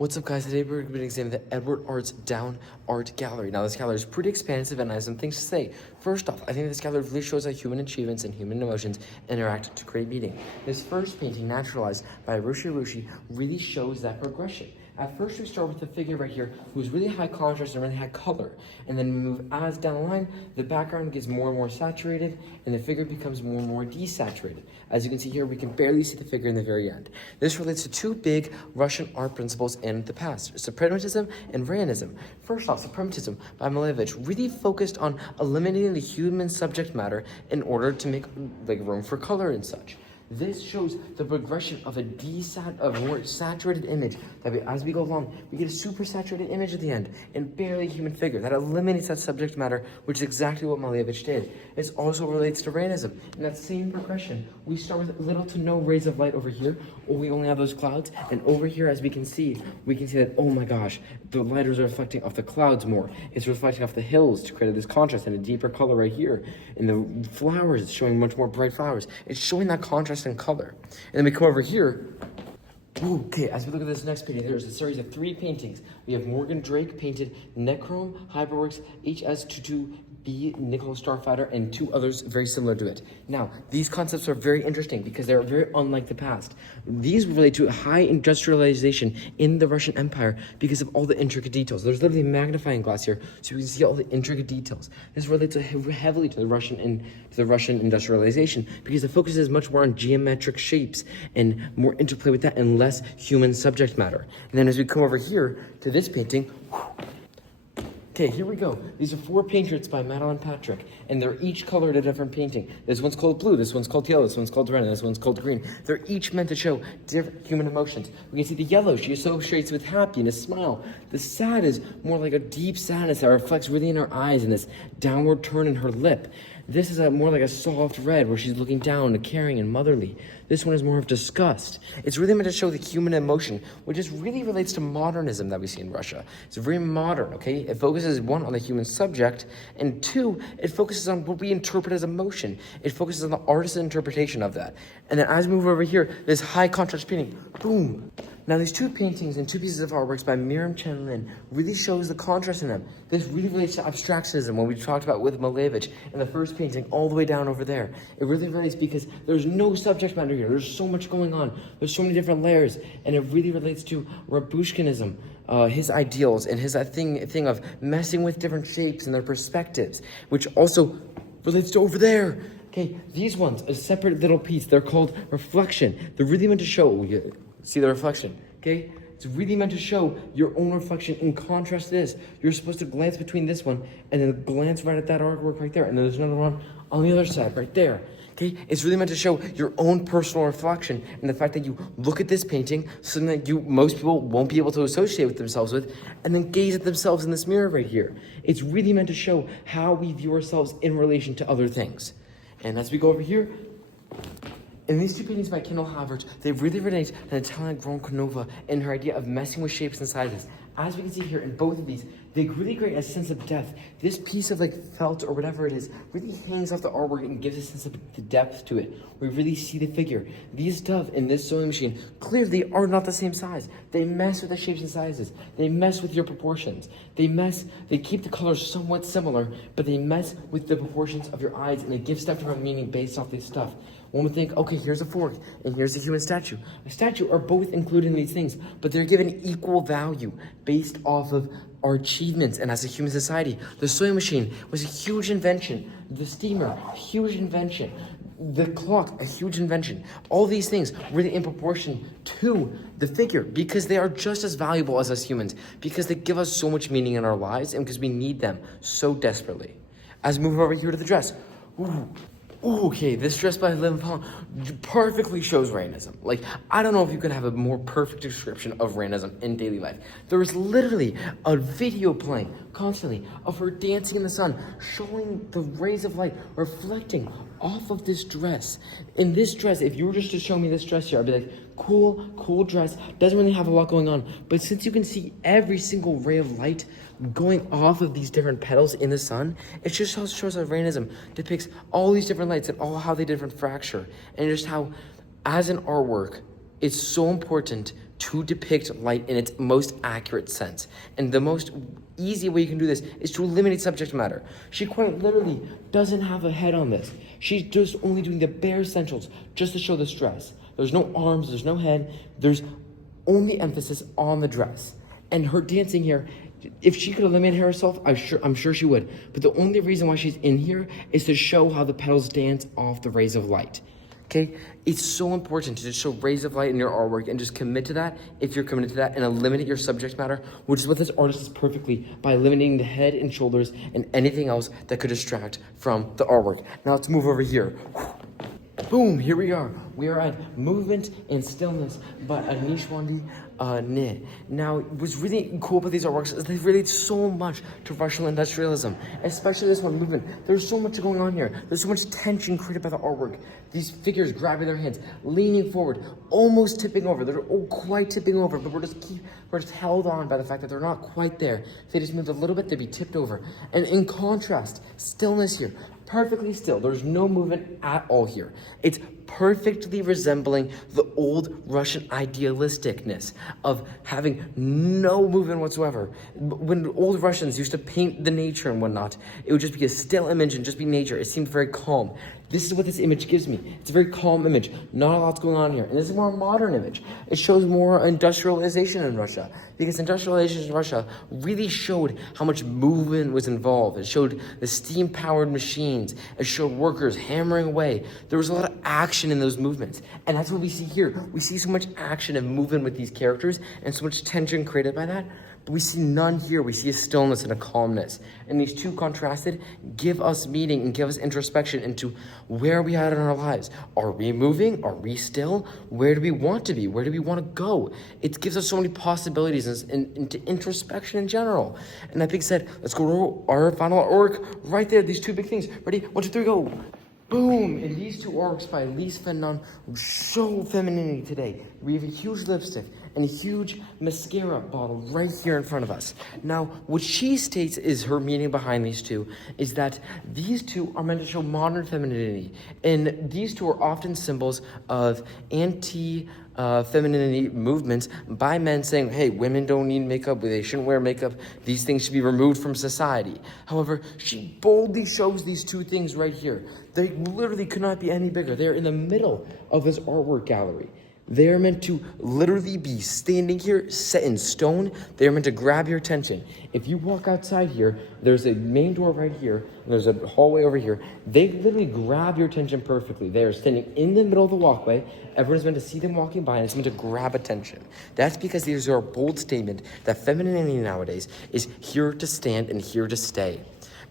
What's up, guys? Today we're going to be examining the Edward Arts Down Art Gallery. Now, this gallery is pretty expansive and I have some things to say. First off, I think this gallery really shows how human achievements and human emotions interact to create meaning. This first painting, Naturalized by Rushi Rushi, really shows that progression. At first, we start with the figure right here, who's really high contrast and really high color. And then we move as down the line, the background gets more and more saturated, and the figure becomes more and more desaturated. As you can see here, we can barely see the figure in the very end. This relates to two big Russian art principles in the past, suprematism and realism. First off, suprematism by Malevich really focused on eliminating the human subject matter in order to make room for color and such. This shows the progression of a more saturated image that as we go along, we get a super saturated image at the end and barely a human figure. That eliminates that subject matter, which is exactly what Malevich did. It also relates to realism. In that same progression, we start with little to no rays of light over here, or we only have those clouds. And over here, as we can see that, oh my gosh, the light is reflecting off the clouds more. It's reflecting off the hills to create this contrast and a deeper color right here. And the flowers, it's showing much more bright flowers. It's showing that contrast in color. And then we come over here. Okay, as we look at this next painting, there's a series of 3 paintings. We have Morgan Drake painted Nechrome, Hyperworks, HS22B, Nicholas Starfighter, and 2 others very similar to it. Now, these concepts are very interesting because they're very unlike the past. These relate to high industrialization in the Russian Empire because of all the intricate details. There's literally a magnifying glass here, so you can see all the intricate details. This relates heavily to the Russian industrialization because the focus is much more on geometric shapes and more interplay with that and less human subject matter. And then as we come over here to this painting, okay, here we go. These are 4 paintings by Madeline Patrick, and they're each colored a different painting. This one's called blue, this one's called yellow, this one's called red, and this one's called green. They're each meant to show different human emotions. We can see the yellow, she associates with happy and a smile. The sad is more like a deep sadness that reflects really in her eyes and this downward turn in her lip. This is more like a soft red where she's looking down and caring and motherly. This one is more of disgust. It's really meant to show the human emotion, which just really relates to modernism that we see in Russia. It's very modern, okay? It focuses, 1, on the human subject, and 2, it focuses on what we interpret as emotion. It focuses on the artist's interpretation of that. And then as we move over here, this high contrast painting, boom. Now these 2 paintings and 2 pieces of artworks by Miriam Chen Lin really shows the contrast in them. This really relates to abstractionism, what we talked about with Malevich in the first painting all the way down over there. It really relates because there's no subject matter here. There's so much going on. There's so many different layers, and it really relates to Rabushkinism, his ideals, and his thing of messing with different shapes and their perspectives, which also relates to over there. Okay, these ones, a separate little piece. They're called reflection. They're really meant to show. See the reflection, okay? It's really meant to show your own reflection in contrast to this. You're supposed to glance between this one and then glance right at that artwork right there. And then there's another one on the other side right there, okay? It's really meant to show your own personal reflection and the fact that you look at this painting, something that most people won't be able to associate with themselves with, and then gaze at themselves in this mirror right here. It's really meant to show how we view ourselves in relation to other things. And as we go over here, in these 2 paintings by Kendall Havertz, they really relate to Natalia Gronkanova and her idea of messing with shapes and sizes. As we can see here in both of these, they really create a sense of depth. This piece of felt or whatever it is really hangs off the artwork and gives a sense of the depth to it. We really see the figure. These stuff in this sewing machine clearly are not the same size. They mess with the shapes and sizes. They mess with your proportions. They keep the colors somewhat similar, but they mess with the proportions of your eyes and they give stuff different meaning based off this stuff. One would think, okay, here's a fork, and here's a human statue. A statue are both included in these things, but they're given equal value based off of our achievements and as a human society. The sewing machine was a huge invention. The steamer, huge invention. The clock, a huge invention. All these things really in proportion to the figure because they are just as valuable as us humans because they give us so much meaning in our lives and because we need them so desperately. As we move over here to the dress. Okay, this dress by Liv Pong perfectly shows Rainism. I don't know if you could have a more perfect description of Rainism in daily life. There is literally a video playing constantly of her dancing in the sun, showing the rays of light reflecting off of this dress. In this dress, if you were just to show me this dress here, I'd be like, cool dress, doesn't really have a lot going on. But since you can see every single ray of light going off of these different petals in the sun, it just shows how Rainism depicts all these different lights and all how they different fracture. And just how, as an artwork, it's so important to depict light in its most accurate sense. And the most easy way you can do this is to eliminate subject matter. She quite literally doesn't have a head on this. She's just only doing the bare essentials just to show the stress. There's no arms, there's no head, there's only emphasis on the dress. And her dancing here, if she could eliminate herself, I'm sure she would. But the only reason why she's in here is to show how the petals dance off the rays of light. Okay, it's so important to just show rays of light in your artwork and just commit to that if you're committed to that, and eliminate your subject matter, which is what this artist does perfectly by eliminating the head and shoulders and anything else that could distract from the artwork. Now let's move over here. Boom, here we are. We are at Movement and Stillness by Anishwandi Ne. Now, what's really cool about these artworks is they relate so much to Russian industrialism, especially this one, Movement. There's so much going on here. There's so much tension created by the artwork. These figures grabbing their hands, leaning forward, almost tipping over. They're quite tipping over, but we're just held on by the fact that they're not quite there. If they just moved a little bit, they'd be tipped over. And in contrast, stillness here. Perfectly still. There's no movement at all here. It's perfectly resembling the old Russian idealisticness of having no movement whatsoever. When old Russians used to paint the nature and whatnot, it would just be a still image and just be nature. It seemed very calm. This is what this image gives me. It's a very calm image. Not a lot's going on here. And this is a more modern image. It shows more industrialization in Russia, because industrialization in Russia really showed how much movement was involved. It showed the steam-powered machines. It showed workers hammering away. There was a lot of action in those movements. And that's what we see here. We see so much action and movement with these characters and so much tension created by that. But we see none here. We see a stillness and a calmness. And these two contrasted give us meaning and give us introspection into where we are in our lives. Are we moving? Are we still? Where do we want to be? Where do we want to go? It gives us so many possibilities into introspection in general. And that being said, let's go to our final artwork right there. These two big things. Ready? 1, 2, 3, go. Boom! And these two artworks by Lise Fanon show femininity today. We have a huge lipstick and a huge mascara bottle right here in front of us. Now, what she states is her meaning behind these two is that these two are meant to show modern femininity. And these two are often symbols of femininity movements by men saying, hey, women don't need makeup, they shouldn't wear makeup, these things should be removed from society. However, she boldly shows these two things right here. They literally could not be any bigger. They're in the middle of this artwork gallery. They are meant to literally be standing here, set in stone. They are meant to grab your attention. If you walk outside here, there's a main door right here, and there's a hallway over here. They literally grab your attention perfectly. They are standing in the middle of the walkway. Everyone's meant to see them walking by, and it's meant to grab attention. That's because these are a bold statement that femininity nowadays is here to stand and here to stay.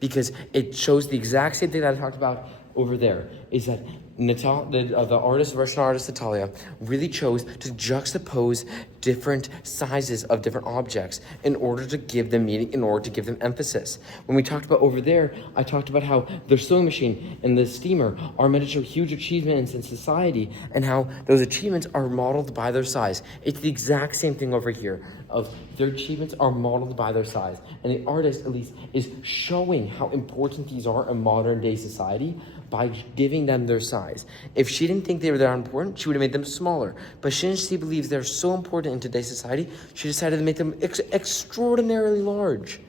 Because it shows the exact same thing that I talked about over there, is that the artist, Russian artist Natalia, really chose to juxtapose different sizes of different objects in order to give them meaning, in order to give them emphasis. When we talked about over there, I talked about how the sewing machine and the steamer are meant to show huge achievements in society and how those achievements are modeled by their size. It's the exact same thing over here, of their achievements are modeled by their size. And the artist, at least, is showing how important these are in modern day society by giving them their size. If she didn't think they were that important, she would have made them smaller. But since she believes they're so important in today's society, she decided to make them extraordinarily large.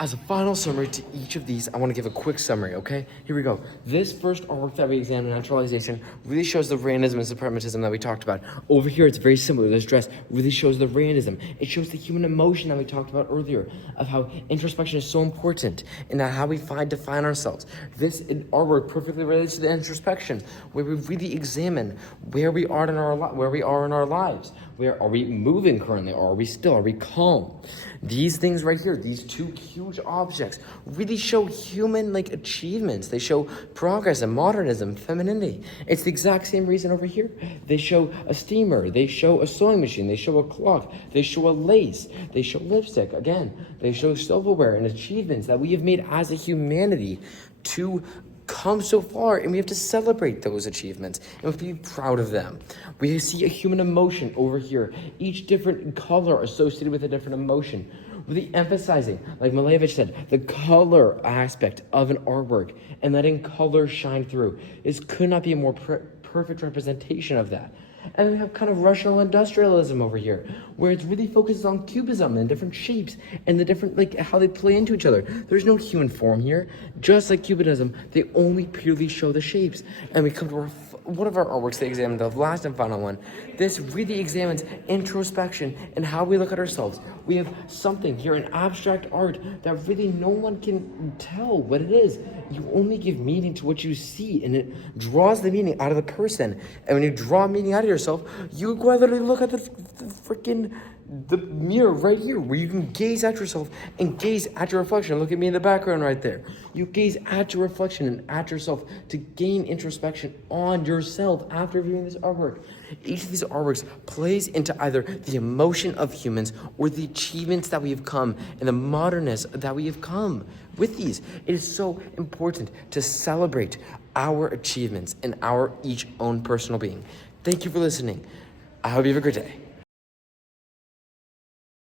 As a final summary to each of these, I want to give a quick summary, okay? Here we go. This first artwork that we examined, naturalization, really shows the Randism and separatism that we talked about. Over here, it's very similar. This dress really shows the Randism. It shows the human emotion that we talked about earlier, of how introspection is so important and that how we define ourselves. This artwork perfectly relates to the introspection, where we really examine where we are in our lives. Where are we moving currently? Are we still? Are we calm? These things right here, these two huge objects, really show human achievements. They show progress and modernism, femininity. It's the exact same reason over here. They show a steamer. They show a sewing machine. They show a clock. They show a lace. They show lipstick. Again, they show silverware and achievements that we have made as a humanity to come so far, and we have to celebrate those achievements and we have to be proud of them. We see a human emotion over here, each different color associated with a different emotion, really emphasizing, like Malevich said, the color aspect of an artwork and letting color shine through. This could not be a more perfect representation of that. And then we have kind of Russian industrialism over here, where it's really focuses on cubism and different shapes and the different, like, how they play into each other. There's no human form here. Just like cubism, they only purely show the shapes. And we come to our one of our artworks they examined, the last and final one. This really examines introspection and how we look at ourselves. We have something here, an abstract art that really no one can tell what it is. You only give meaning to what you see, and it draws the meaning out of the person. And when you draw meaning out of yourself, you go literally look at the freaking the mirror right here, where you can gaze at yourself and gaze at your reflection. Look at me in the background right there. You gaze at your reflection and at yourself to gain introspection on yourself after viewing this artwork. Each of these artworks plays into either the emotion of humans or the achievements that we have come and the modernness that we have come with these. It is so important to celebrate our achievements and our each own personal being. Thank you for listening. I hope you have a great day.